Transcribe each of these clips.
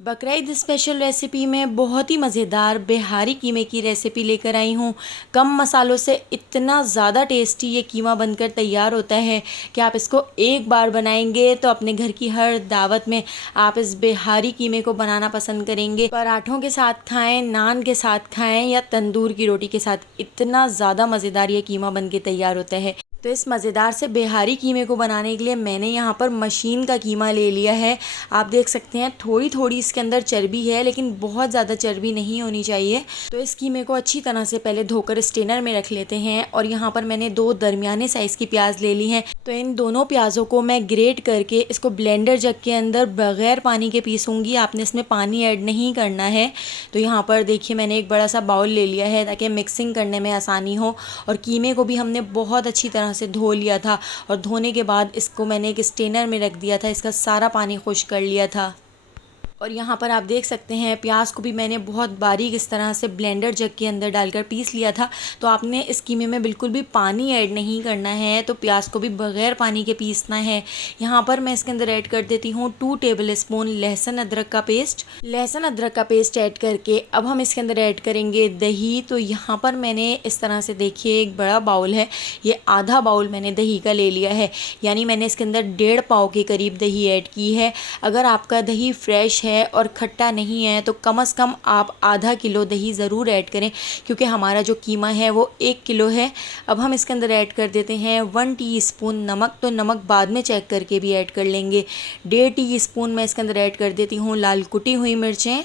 बकरा Eid special recipe में बहुत ही मज़ेदार बिहारी कीमे की रेसिपी लेकर आई हूँ। कम मसालों से इतना ज़्यादा टेस्टी ये कीमा बनकर तैयार होता है कि आप इसको एक बार बनाएंगे तो अपने घर की हर दावत में आप इस बिहारी कीमे को बनाना पसंद करेंगे। पराठों के साथ खाएं, नान के साथ खाएं या तंदूर की रोटी के साथ, इतना ज़्यादा मज़ेदार ये कीमा बन के तैयार होता है। तो इस मज़ेदार से बिहारी कीमे को बनाने के लिए मैंने यहाँ पर मशीन का कीमा ले लिया है। आप देख सकते हैं थोड़ी थोड़ी इसके अंदर चर्बी है, लेकिन बहुत ज़्यादा चर्बी नहीं होनी चाहिए। तो इस कीमे को अच्छी तरह से पहले धोकर स्ट्रेनर में रख लेते हैं। और यहाँ पर मैंने 2 दरमियाने साइज़ की प्याज ले ली हैं। तो इन दोनों प्याज़ों को मैं ग्रेट करके इसको ब्लेंडर जग के अंदर बग़ैर पानी के पीसूँगी। आपने इसमें पानी ऐड नहीं करना है। तो यहाँ पर देखिए मैंने एक बड़ा सा बाउल ले लिया है ताकि मिक्सिंग करने में आसानी हो। और कीमे को भी हमने बहुत अच्छी तरह से धो लिया था और धोने के बाद इसको मैंने एक स्ट्रेनर में रख दिया था, इसका सारा पानी खुश्क कर लिया था। और यहाँ पर आप देख सकते हैं प्याज को भी मैंने बहुत बारीक इस तरह से ब्लेंडर जग के अंदर डालकर पीस लिया था। तो आपने इस कीमे में बिल्कुल भी पानी ऐड नहीं करना है, तो प्याज को भी बग़ैर पानी के पीसना है। यहाँ पर मैं इसके अंदर ऐड कर देती हूँ 2 टेबल स्पून लहसुन अदरक का पेस्ट। लहसुन अदरक का पेस्ट ऐड करके अब हम इसके अंदर ऐड करेंगे दही। तो यहाँ पर मैंने इस तरह से देखिए एक बड़ा बाउल है, ये आधा बाउल मैंने दही का ले लिया है, यानी मैंने इसके अंदर 1.5 पाव के करीब दही ऐड की है। अगर आपका दही फ्रेश है और खट्टा नहीं है तो कम से कम आप आधा किलो दही ज़रूर ऐड करें, क्योंकि हमारा जो कीमा है वो 1 किलो है। अब हम इसके अंदर ऐड कर देते हैं 1 टीस्पून नमक। तो नमक बाद में चेक करके भी ऐड कर लेंगे। 1.5 टीस्पून मैं इसके अंदर ऐड कर देती हूँ लाल कुटी हुई मिर्चें।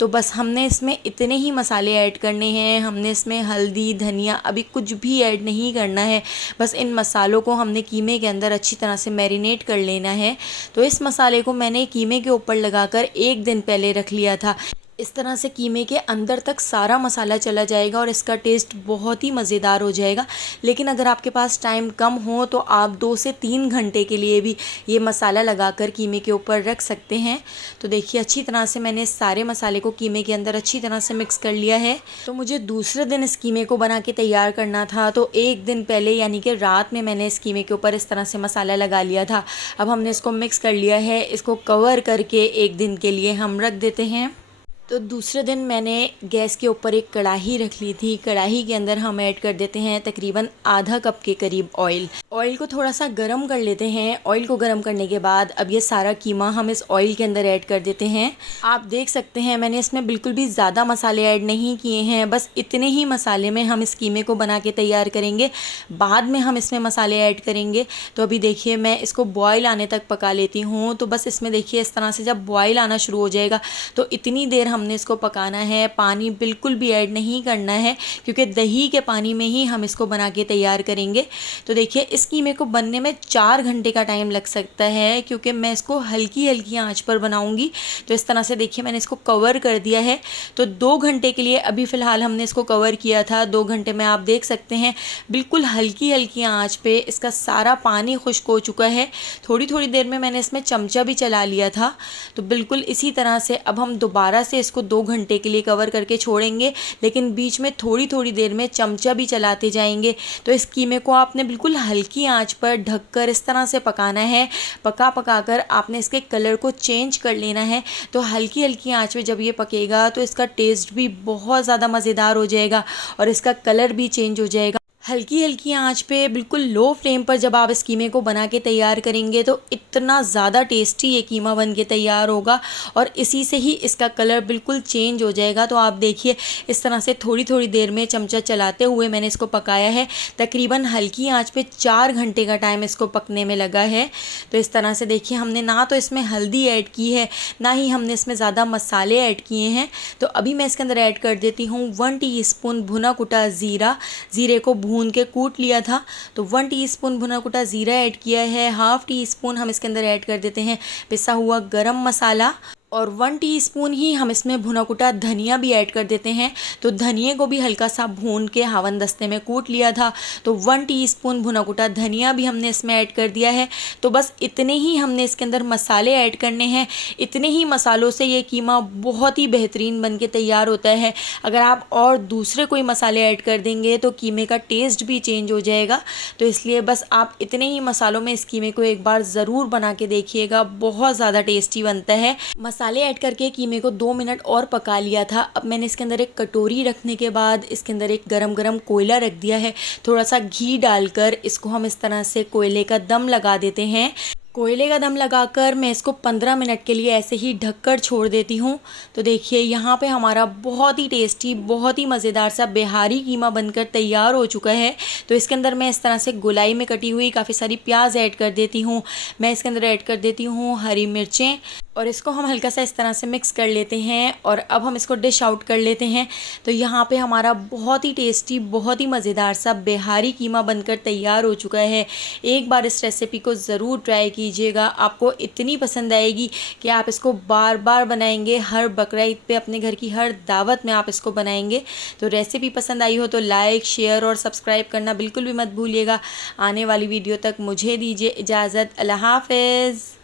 तो बस हमने इसमें इतने ही मसाले ऐड करने हैं। हमने इसमें हल्दी, धनिया अभी कुछ भी ऐड नहीं करना है। बस इन मसालों को हमने कीमे के अंदर अच्छी तरह से मैरिनेट कर लेना है। तो इस मसाले को मैंने कीमे के ऊपर लगाकर 1 दिन पहले रख लिया था। इस तरह से कीमे के अंदर तक सारा मसाला चला जाएगा और इसका टेस्ट बहुत ही मज़ेदार हो जाएगा। लेकिन अगर आपके पास टाइम कम हो तो आप 2 से 3 घंटे के लिए भी ये मसाला लगाकर कीमे के ऊपर रख सकते हैं। तो देखिए अच्छी तरह से मैंने सारे मसाले को कीमे के अंदर अच्छी तरह से मिक्स कर लिया है। तो मुझे दूसरे दिन इस कीमे को बना के तैयार करना था, तो 1 दिन पहले यानी कि रात में मैंने इस कीमे के ऊपर इस तरह से मसाला लगा लिया था। अब हमने इसको मिक्स कर लिया है, इसको कवर करके 1 दिन के लिए हम रख देते हैं। तो दूसरे दिन मैंने गैस के ऊपर एक कढ़ाई रख ली थी। कढ़ाई के अंदर हम ऐड कर देते हैं तकरीबन आधा कप के करीब ऑयल। ऑयल को थोड़ा सा गरम कर लेते हैं। ऑयल को गरम करने के बाद अब ये सारा कीमा हम इस ऑयल के अंदर ऐड कर देते हैं। आप देख सकते हैं मैंने इसमें बिल्कुल भी ज़्यादा मसाले ऐड नहीं किए हैं, बस इतने ही मसाले में हम इस कीमे को बना के तैयार करेंगे। बाद में हम इसमें मसाले ऐड करेंगे। तो अभी देखिए मैं इसको बॉयल आने तक पका लेती हूँ। तो बस इसमें देखिए इस तरह से जब बॉयल आना शुरू हो जाएगा तो इतनी देर हमने इसको पकाना है। पानी बिल्कुल भी ऐड नहीं करना है, क्योंकि दही के पानी में ही हम इसको बना के तैयार करेंगे। तो देखिए इस कीमे को बनने में 4 घंटे का टाइम लग सकता है, क्योंकि मैं इसको हल्की हल्की आंच पर बनाऊंगी। तो इस तरह से देखिए मैंने इसको कवर कर दिया है। तो 2 घंटे के लिए अभी फ़िलहाल हमने इसको कवर किया था। 2 घंटे में आप देख सकते हैं बिल्कुल हल्की हल्की आँच पे इसका सारा पानी खुश्क हो चुका है। थोड़ी थोड़ी देर में मैंने इसमें चमचा भी चला लिया था। तो बिल्कुल इसी तरह से अब हम दोबारा से इसको 2 घंटे के लिए कवर करके छोड़ेंगे, लेकिन बीच में थोड़ी थोड़ी देर में चमचा भी चलाते जाएंगे। तो इस कीमे को आपने बिल्कुल हल्की आंच पर ढककर इस तरह से पकाना है। पका पका कर आपने इसके कलर को चेंज कर लेना है। तो हल्की हल्की आंच में जब ये पकेगा तो इसका टेस्ट भी बहुत ज़्यादा मज़ेदार हो जाएगा और इसका कलर भी चेंज हो जाएगा। हल्की हल्की आंच पे बिल्कुल लो फ्लेम पर जब आप इस कीमे को बना के तैयार करेंगे तो इतना ज़्यादा टेस्टी ये कीमा बन के तैयार होगा और इसी से ही इसका कलर बिल्कुल चेंज हो जाएगा। तो आप देखिए इस तरह से थोड़ी थोड़ी देर में चमचा चलाते हुए मैंने इसको पकाया है। तकरीबन हल्की आंच पे 4 घंटे का टाइम इसको पकने में लगा है। तो इस तरह से देखिए हमने ना तो इसमें हल्दी ऐड की है, ना ही हमने इसमें ज़्यादा मसाले ऐड किए हैं। तो अभी मैं इसके अंदर ऐड कर देती हूँ 1 टीस्पून भुना कुटा ज़ीरा। ज़ीरे को भून के कूट लिया था। तो 1 टीस्पून भुना कुटा ज़ीरा ऐड किया है। हाफ़ टीस्पून हम इसके अंदर ऐड कर देते हैं पिसा हुआ गरम मसाला और 1 टीस्पून ही हम इसमें भुना कुटा धनिया भी ऐड कर देते हैं। तो धनिए को भी हल्का सा भून के हावन दस्ते में कूट लिया था। तो 1 टीस्पून भुना कुटा धनिया भी हमने इसमें ऐड कर दिया है। तो बस इतने ही हमने इसके अंदर मसाले ऐड करने हैं। इतने ही मसालों से ये कीमा बहुत ही बेहतरीन बन के तैयार होता है। अगर आप और दूसरे कोई मसाले ऐड कर देंगे तो कीमे का टेस्ट भी चेंज हो जाएगा। तो इसलिए बस आप इतने ही मसालों में इस कीमे को एक बार ज़रूर बना के देखिएगा, बहुत ज़्यादा टेस्टी बनता है। मसाले ऐड करके कीमे को 2 मिनट और पका लिया था। अब मैंने इसके अंदर एक कटोरी रखने के बाद इसके अंदर एक गरम कोयला रख दिया है। थोड़ा सा घी डालकर इसको हम इस तरह से कोयले का दम लगा देते हैं। कोयले का दम लगाकर मैं इसको 15 मिनट के लिए ऐसे ही ढककर छोड़ देती हूँ। तो देखिए यहाँ पे हमारा बहुत ही टेस्टी, बहुत ही मज़ेदार सा बिहारी कीमा बनकर तैयार हो चुका है। तो इसके अंदर मैं इस तरह से गोलाई में कटी हुई काफ़ी सारी प्याज ऐड कर देती हूँ। मैं इसके अंदर ऐड कर देती हूँ हरी मिर्चें और इसको हम हल्का सा इस तरह से मिक्स कर लेते हैं और अब हम इसको डिश आउट कर लेते हैं। तो यहाँ पे हमारा बहुत ही टेस्टी, बहुत ही मज़ेदार सा बिहारी कीमा बनकर तैयार हो चुका है। एक बार इस रेसिपी को ज़रूर ट्राई कीजिएगा, आपको इतनी पसंद आएगी कि आप इसको बार बार बनाएंगे। हर बकरा ईद पे अपने घर की हर दावत में आप इसको बनाएंगे। तो रेसिपी पसंद आई हो तो लाइक, शेयर और सब्सक्राइब करना बिल्कुल भी मत भूलिएगा। आने वाली वीडियो तक मुझे दीजिए इजाज़त। अल्लाह हाफ़िज़।